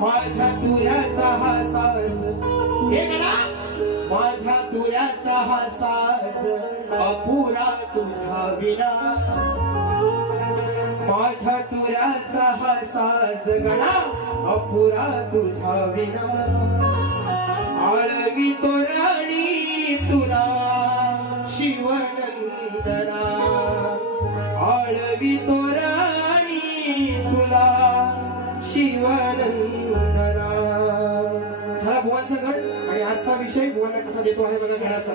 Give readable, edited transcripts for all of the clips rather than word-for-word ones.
माझ्या तुऱ्याचा हा साज हे गणा माझ्या तुऱ्याचा हा साज अपुरा तुझ्या विना माझ्या तुऱ्याचा हा साज गणा अपुरा तुझ्या विना आळवी तोराणी तुला शिवनंदना आळवी तोराणी तुला शिवनंदना झाला भुवनचा गण आणि आजचा विषय भुवनला कसा देतो आहे बघा गणाचा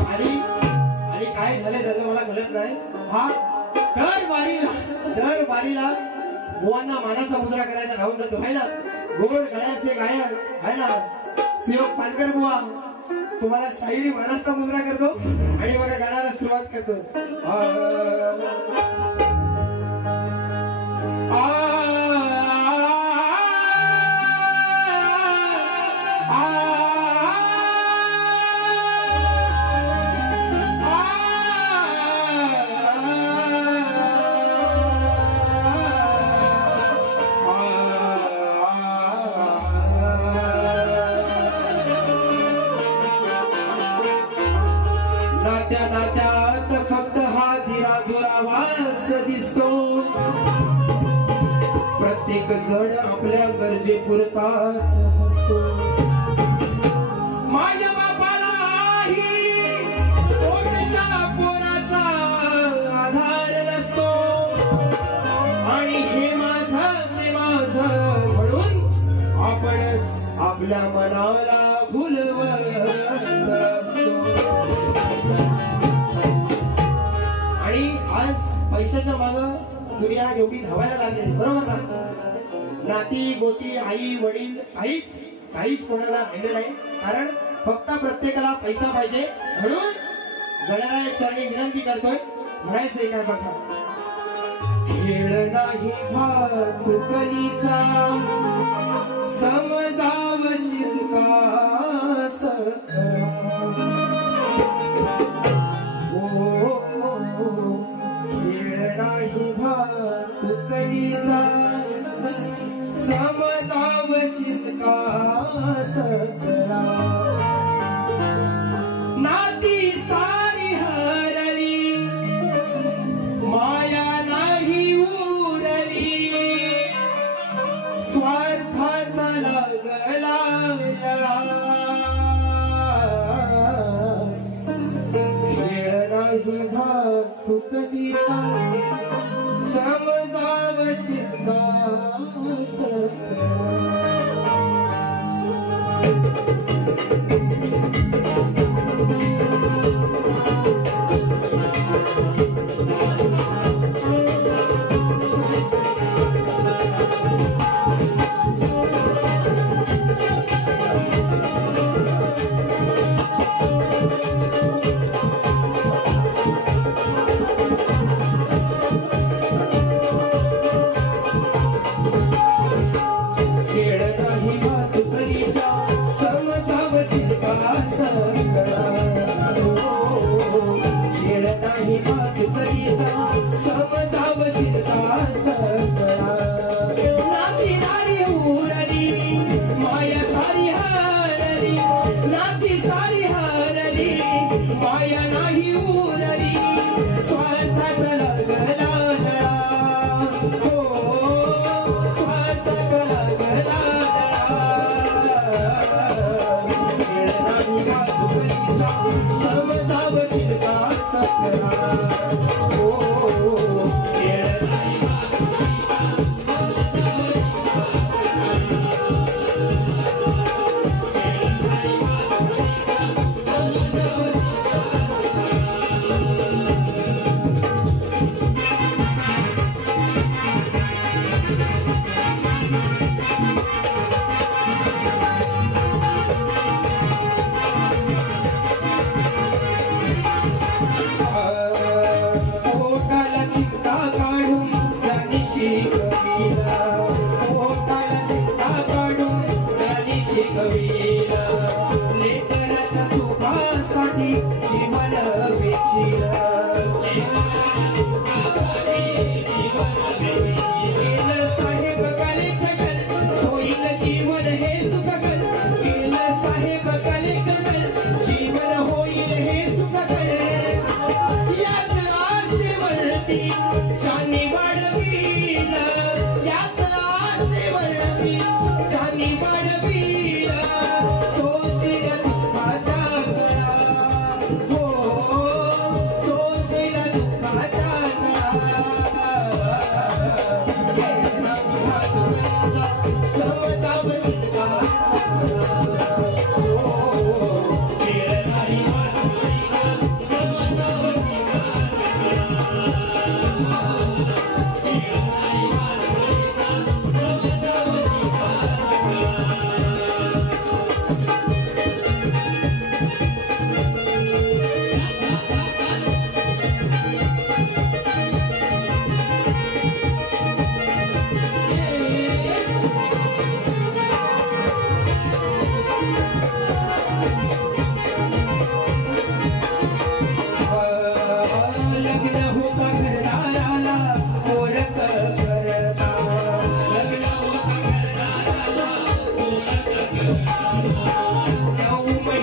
आणि काय झालं त्याचं मला कळत नाही हा दर वारीला भुवनना मानाचा मुजरा करायचा राहून जातो आहे ना गोड गळ्याचे गायक आहे ना सुयोग पानकर बुवा तुम्हाला शाहिरी मानाचा मुजरा करतो आणि बघा गाण्याला सुरुवात करतो नात्यात फक्त हा धीरा दुरावाच दिसतो प्रत्येक जण आपल्या गरजे पुरताच हसतो माझ्या बापालाही पोटाच्या पोराचा आधार नसतो आणि हे माझं ते माझं म्हणून आपणच आपल्या मनाला भुलवत असतो आणि आज पैशाच्या मागं दुनिया एवढी धावायला लागली बरोबर ना नाती गोती आई वडील काहीच कोणाला राहिलं नाही कारण फक्त प्रत्येकाला पैसा पाहिजे म्हणून गणराया चरणी विनंती करतोय म्हणायचंय काय बघा खेळ नाही भातुकलीचा समजावशील का खेळ नाही भातुकलीचा समजावशील का सकला नाती सारी हरली माया नाही उरली स्वार्थाचा लागला लळा खेळ नाही भातुकलीचा समजावशील का सकला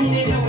बहिणीला